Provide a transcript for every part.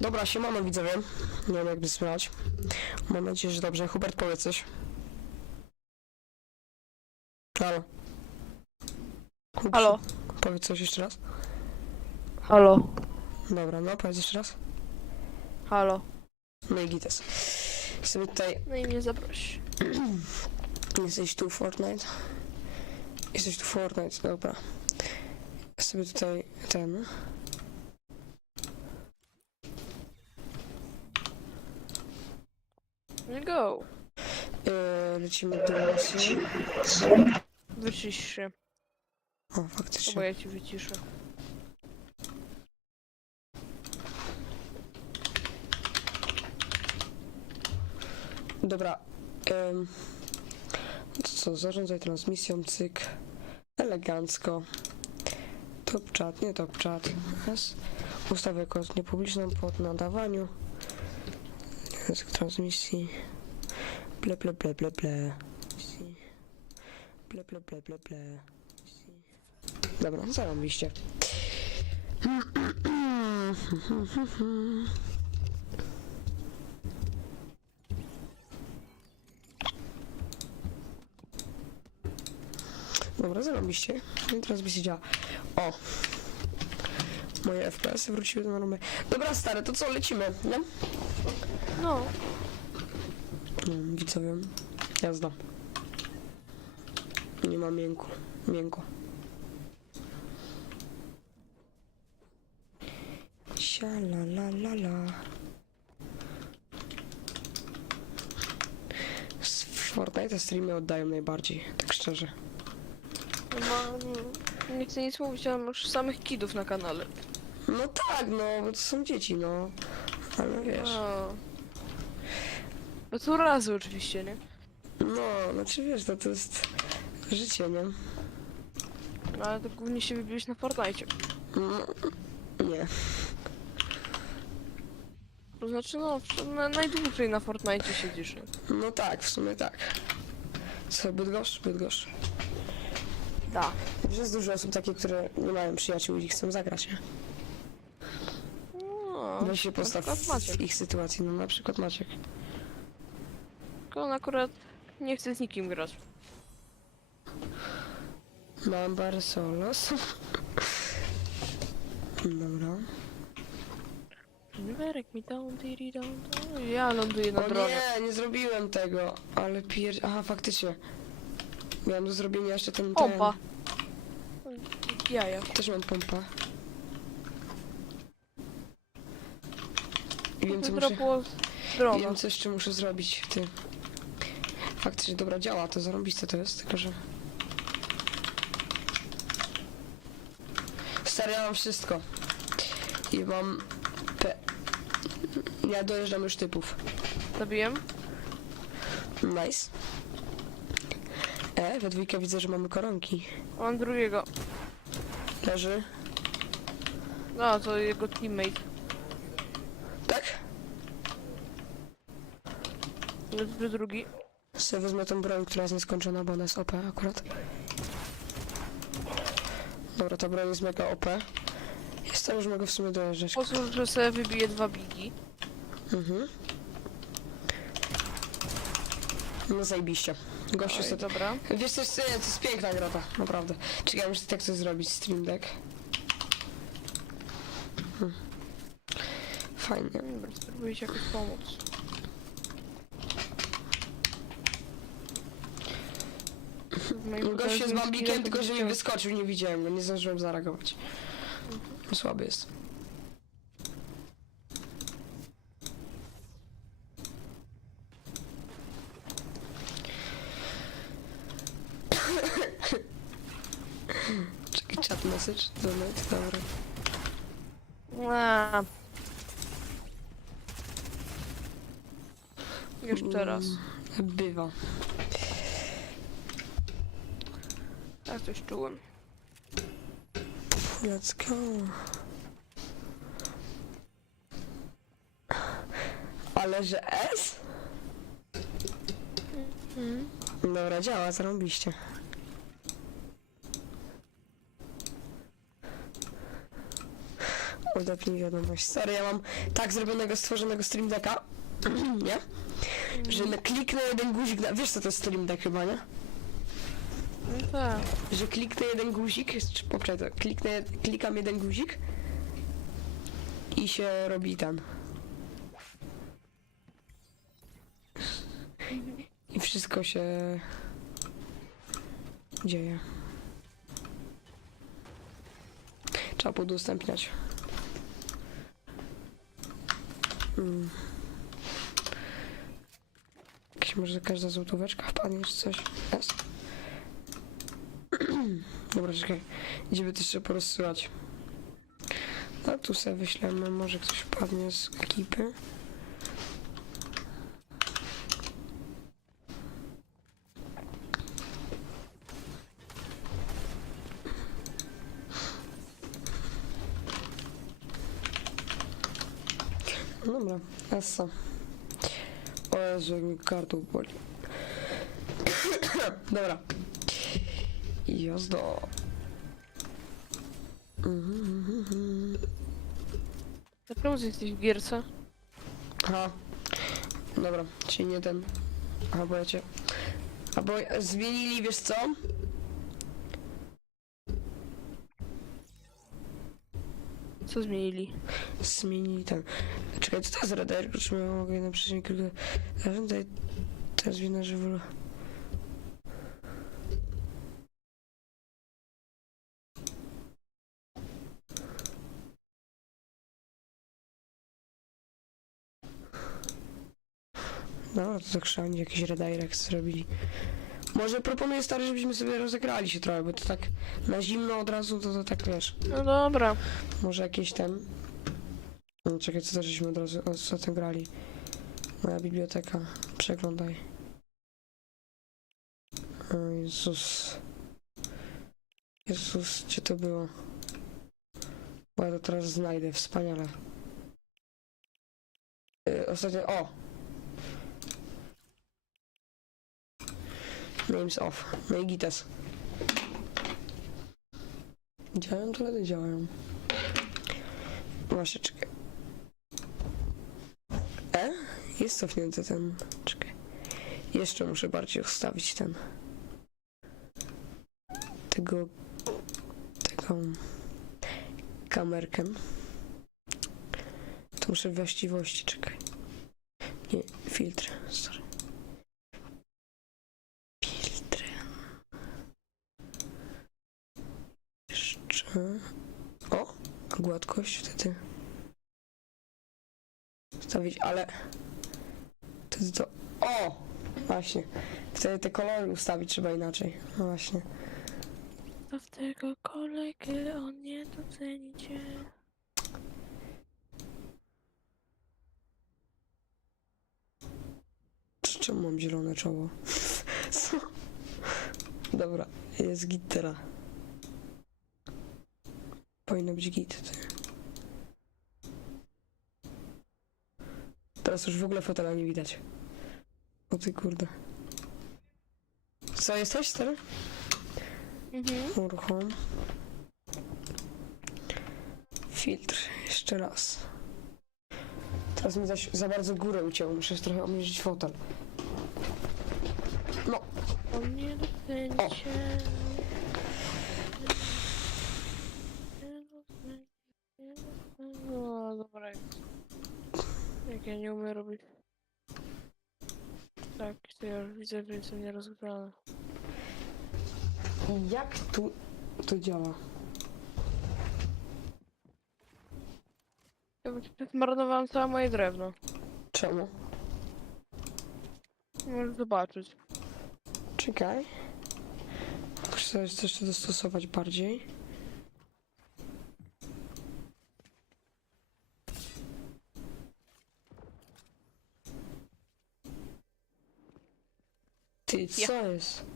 Dobra, siemano widzowie. Nie wiem jakby słychać. Mam nadzieję, że dobrze. Hubert, powiedz coś. Halo. Hubert, Halo, Powiedz coś jeszcze raz. halo, Dobra, no powiedz jeszcze raz. halo. No i gites. Sobie tutaj... No i mnie zaproś. Jesteś tu Fortnite? Jesteś tu Fortnite, dobra. Ja sobie tutaj ten... Go. Yy, lecimy do misji. Wycisz się, O, bo faktycznie. ja ci wyciszę. Dobra. Ym, to co, zarządzaj transmisją, cyk. Elegancko. Top chat, nie top chat. Yes. Ustawię jako niepubliczną pod nadawaniu. Język transmisji. Ble, ble, ble, ble, ble. Ble, ble, ble, ble, ble. Dobra, zarobiście. Dobra, zarobiście. No i teraz mi się działa. O! Moje FPS wróciły do normy. Dobra, stary, to co, lecimy, nie? No, Mm, widzowie. Jazda. Nie ma miękku. Miękko. Sia la la la la. Z Fortnite streamy oddają najbardziej, tak szczerze. No ma, nie, chcę nic mówić, ale masz samych kidów na kanale. No tak, no, bo to są dzieci, no. Ale wiesz. A. No to razy oczywiście, nie? No, znaczy wiesz, to, to jest życie, nie? No ale to głównie się wybiłeś na Fortnite. No, nie. To znaczy no, na, najdłużej na Fortnite siedzisz, nie? No tak, w sumie tak. Co, Bydgoszcz? Bydgoszcz. Da. Wiesz, jest dużo osób takich, które nie mają przyjaciół i chcą zagrać, nie? No, Weź się na postaw przykład w Maciek. ich sytuacji, no na przykład Maciek. Tylko on akurat nie chce z nikim grać. Mambar Solos. Dobra. Werek mi down, diri down, down. Ja ląduję na O dronie. nie, nie zrobiłem tego, ale pier... Aha, faktycznie. Miałem do zrobienia jeszcze ten... ten. Pompa. Jaja. Też mam pompa. I wiem, co muszę... było drona. Wiem, co jeszcze muszę zrobić, ty. Faktycznie, dobra, działa, to zarąbiste to jest, tylko że... Stary, ja mam wszystko. I mam... P... Ja dojeżdżam już typów. Zabiłem? Nice. E, we dwójkę widzę, że mamy koronki. Mam drugiego. Leży. No, to jego teammate. Tak? Leży drugi. Sobie wezmę tą broń, która jest nieskończona, bo ona jest OP akurat. Dobra, ta broń jest mega OP. Jest tam, już mogę w sumie dojeżdżać. Pozwól, że sobie wybiję dwa bigi. Mhm. No zajebiście. Gościu sobie... dobra. Wiesz co, jest- to jest piękna gra ta, naprawdę. Czekaj, muszę tak coś zrobić, stream deck. Hmm. Fajnie. Dobra, spróbuję ci jakoś pomóc. Jest potężnym bambikiem, tylko że mi wyskoczył, nie widziałem go, nie zdążyłem zareagować. Słaby jest. Czekaj, chat message, donate, dobra. A. Jeszcze raz. Mm, Bywa. Tak coś czułem. Let's go. Ale że S? Mhm. Dobra, działa, zarąbiście. Odepnij wiadomość. Sorry, ja mam tak zrobionego, stworzonego Stream Decka, nie? Że na- kliknę jeden guzik, na... wiesz co to jest Stream Deck chyba, nie? No tak. Że kliknę jeden guzik, czy poprzednio, to, kliknę, klikam jeden guzik i się robi ten. I wszystko się dzieje. Trzeba udostępniać. Mm. Jakieś może każda złotóweczka wpadnie czy coś? Jest. Dobra, czekaj. Idziemy też jeszcze porozsyłać. A tu sobie wyślemy, może ktoś wpadnie z ekipy. Dobra, essa. O Jezu, jak mi kartą boli. Dobra. Jazda. Mhm. A czemu ty jesteś w gierce? Aha. Dobra, czyli nie ten. Aha, bo ja cię... Albo zmienili, wiesz co? Zmienili? Zmienili ten... Czekaj, co to jest radar? Ja mogę na przestrzeni kilku... Tutaj... Teraz że wolę... No, to tak wszędzie jakiś redirect zrobili. Może proponuję stary, żebyśmy sobie rozegrali się trochę, bo to tak na zimno od razu, to, to tak wiesz. No dobra. Może jakieś ten. No, czekaj, co też żeśmy od razu o, co tym grali. Moja biblioteka. Przeglądaj. O Jezus. Jezus, gdzie to było? Bo ja to teraz znajdę, wspaniale. Yy, ostatnio, o! Names off. No i gites. Działają, to wtedy działają. Właśnie, czekaj. E? Jest cofnięty ten. Czekaj. Jeszcze muszę bardziej ustawić ten. Tego. Tego. Kamerkę. To muszę właściwości, czekaj. Nie, filtry, sorry. Filtry. Jeszcze. O! A gładkość wtedy. Stawić, ale. Wtedy to. O! Właśnie. Wtedy te kolory ustawić trzeba inaczej. No właśnie. W tego kolegę on nie doceni cię. Cz- Czemu mam zielone czoło? Co? Dobra, jest git teraz. Powinno być git. Teraz już w ogóle fotela nie widać. O ty kurde. Co, jesteś stary? Mhm. Uruchom. Filtr. Jeszcze raz. Teraz mi zaś za bardzo górę ucięło. Muszę trochę obniżyć fotel. No, On nie O. cię. Nie doceni, nie doceni. Dobra. Jak ja nie umiem robić. Tak, to ja już widzę, że jestem nierozgrany. i jak tu to działa? Ja zmarnowałem całe moje drewno. Czemu? Możesz zobaczyć. Czekaj. Muszę jeszcze dostosować bardziej. Co jest?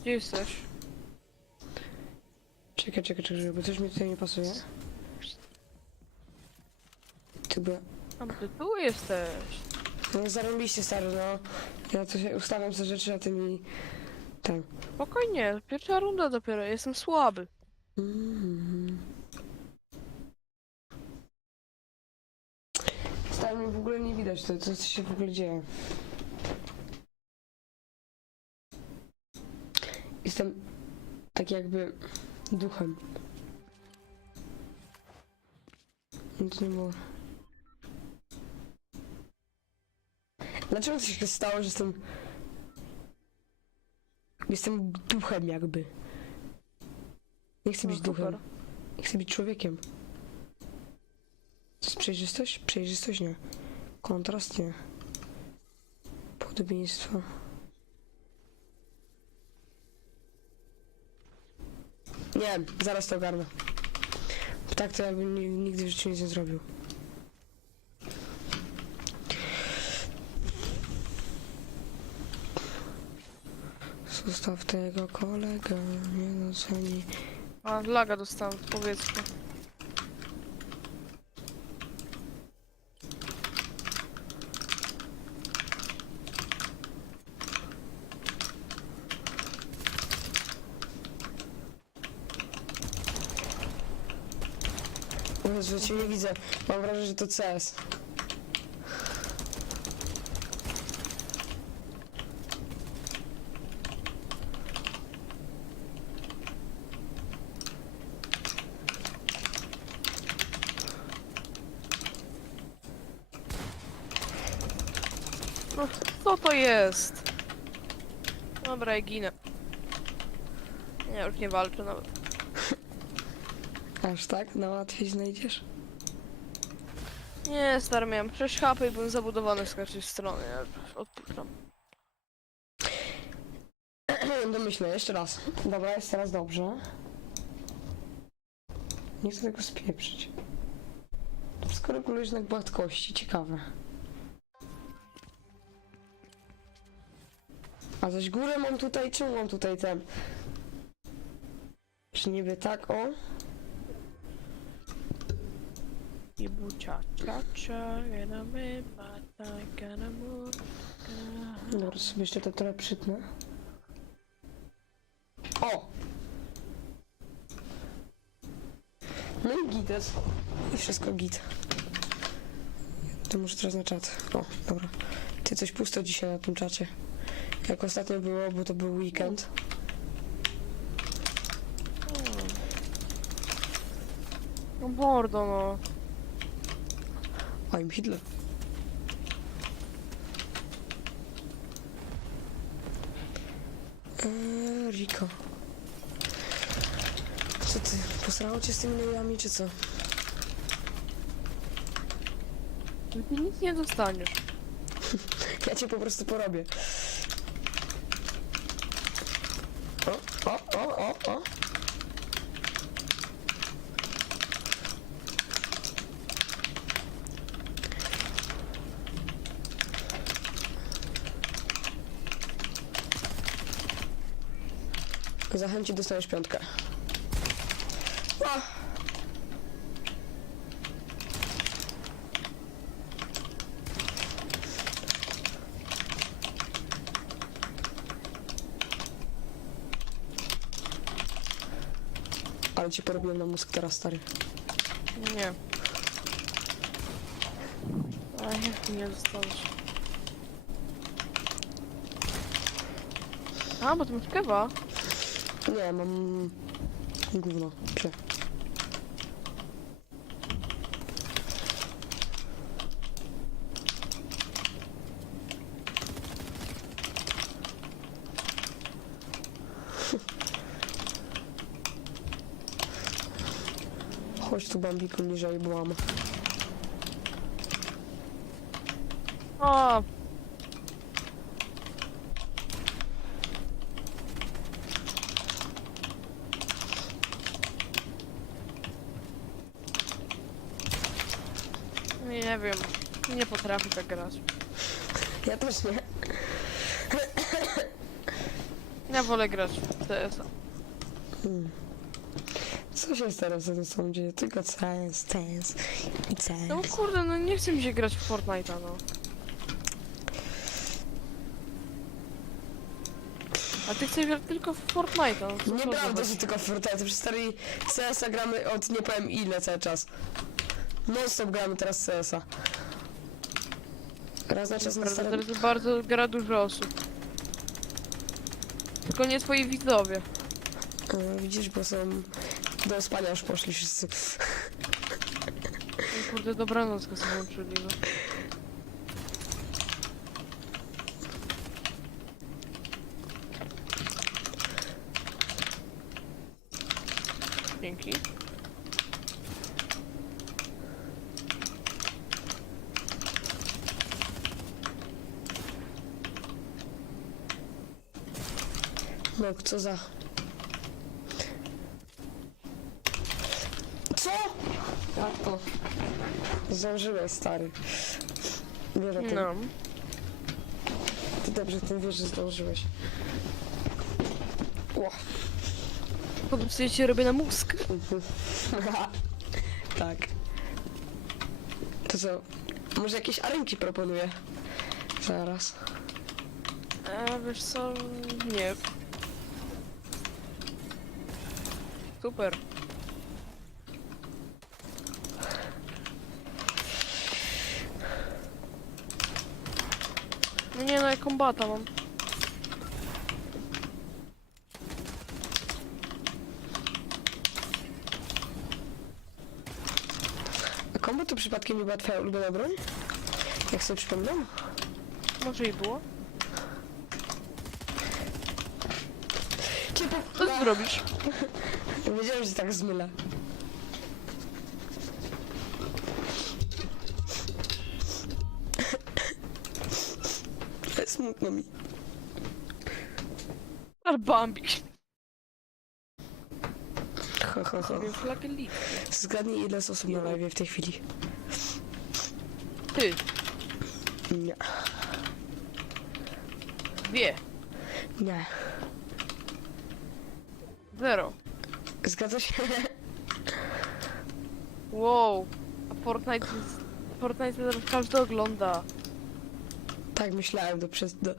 Gdzie jesteś? Czekaj, czekaj, czekaj, bo coś mi tutaj nie pasuje. Ty by... A ty tu jesteś. No zarąbiście stary, no. Ja to się ustawiam te rzeczy, a ty mi... Ten. Spokojnie, pierwsza runda dopiero, jestem słaby. Mhm. W ogóle nie widać, to co się w ogóle dzieje. Jestem tak jakby duchem. Nic nie było. Dlaczego coś się stało, że jestem... Jestem duchem jakby. Nie chcę No, być duchem. super. Chcę być człowiekiem. Przejrzystość? Przejrzystość nie. Kontrast nie. Podobieństwo. Nie, zaraz to ogarnę. Tak to ja nigdy w życiu nic nie zrobił. Zostaw tego kolega, nie doceni. A, laga dostałem w powietrzu. O Jezu, ja cię nie widzę. Mam wrażenie, że to CS. No, co to jest? Dobra, ja ginę. Nie, już nie walczę nawet. Aż tak? Na łatwiej znajdziesz? Nie, stary, miałem 6 HP i byłem zabudowany z każdej strony. Ja odpuszczam. Domyślę, jeszcze raz. Dobra, jest teraz dobrze. Nie chcę tego spieprzyć. To wszystko regulujesz na gładkości, ciekawe. A zaś górę mam tutaj, czemu mam tutaj ten? Czy niby tak, o? I bucia, cia, cia, gonna be bata, gonna move, gonna- Dobra, sobie jeszcze to trochę przytnę. O! No i git jest. I wszystko git. To może teraz na czat. O, dobra. Ty coś pusto dzisiaj na tym czacie. Jak ostatnio było, bo to był weekend. No bordo, no. I'm Hitler. Eee, Rico. Co ty, posrało cię z tymi nojami, czy co? Ty nic nie dostaniesz. Ja cię po prostu porobię. O, o, o, o, o. Za chęci dostajesz piątkę. O! Ale ci porobiłem na mózg teraz, stary. Nie. A jak nie dostaniesz? A, bo ty masz kewa. Nie, mam... Gówno, psie. Chodź tu, Bambiku, niżej byłam. O, nie wiem. Nie potrafię tak grać. Ja też nie. Ja wolę grać w CS. Hmm. Co się teraz ze sobą dzieje? Tylko CS, CS i CS. No kurde, no nie chcę mi się grać w Fortnite'a, no. A ty chcesz grać tylko w Fortnite'a. no co- Nieprawda, że tylko w Fortnite. Przez stary CS-a gramy od nie powiem ile cały czas. Non stop gramy teraz CS-a. Raz na czas na starym... teraz bardzo gra dużo osób. Tylko nie twoi widzowie. E, Widzisz, bo są... Do spania już poszli wszyscy. No Kurde, dobranoc go sobie włączyli, no. Dzięki. No, co za... Co? To? Zdążyłeś, stary. Wiesz o tym. No. Ty dobrze tym wiesz, że zdążyłeś. Ło. Po prostu ja cię robię na mózg. tak. To co? Może jakieś arenki proponuję? Zaraz. A wiesz co? Nie. Super. No nie no, ja kombata mam. A kombo to przypadkiem nie była twoja ulubiona broń? Jak sobie przypominam? Może i było. Cię Co ty zrobisz? Wiedziałem, że tak zmylę. Smutno mi. Ale Bambi. Ho, ho, ho. Sobie flagę. Zgadnij ile jest osób na live w tej chwili. Ty, Nie. dwie, Nie. zero. Zgadza się? Wow. A Fortnite jest... Fortnite teraz każdy ogląda. tak myślałem do, przez, do,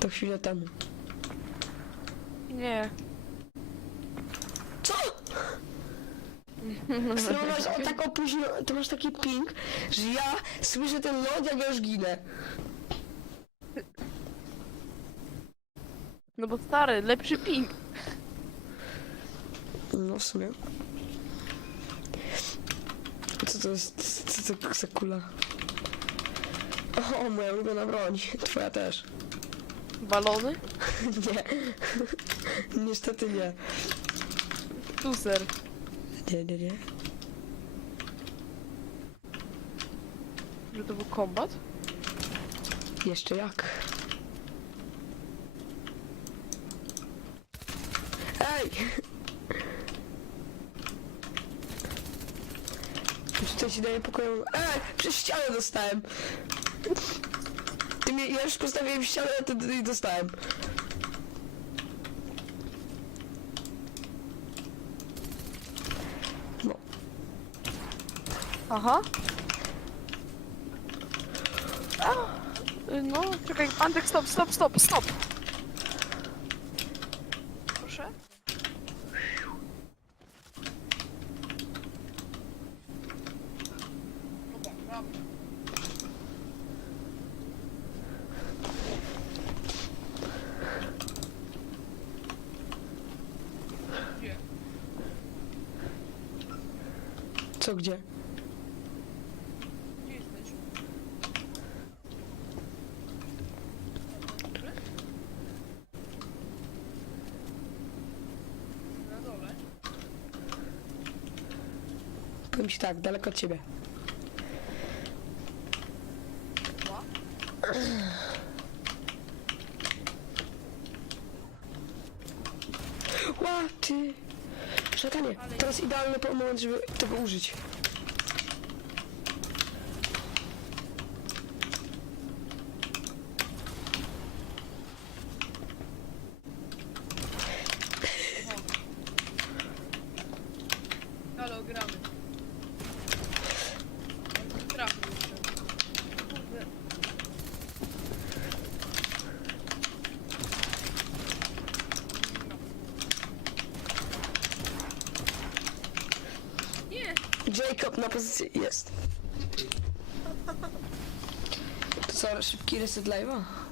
do chwilę temu. Nie. Co? Ty masz o tak opóźnio, ty masz taki ping, że ja słyszę ten ląd, jak ja już ginę. No bo stary, lepszy ping. No w sumie. Co to jest? Co to za kula? O, moja ulubiona broń. Twoja też. Balony? Nie. Niestety nie. Tuser. Nie, nie, nie. Że to był kombat? Jeszcze jak? Ej! Tutaj ci daję pokoju. Ej! Przez ścianę dostałem! Ty mnie, ja już postawiłem ścianę, a ty ty dostałem. No. Aha. A, y, no, czekaj, Antek, stop, stop, stop, stop. Co gdzie? Gdzie jesteś? Dole. Powiem ci tak, daleko od ciebie. Ła, ty! Szatanie, teraz idealny po- moment, żeby tego użyć. Halo, gramy. Trafił jeszcze. Kurde. Jacob na pozycji jest. To co, szybki reset live'a?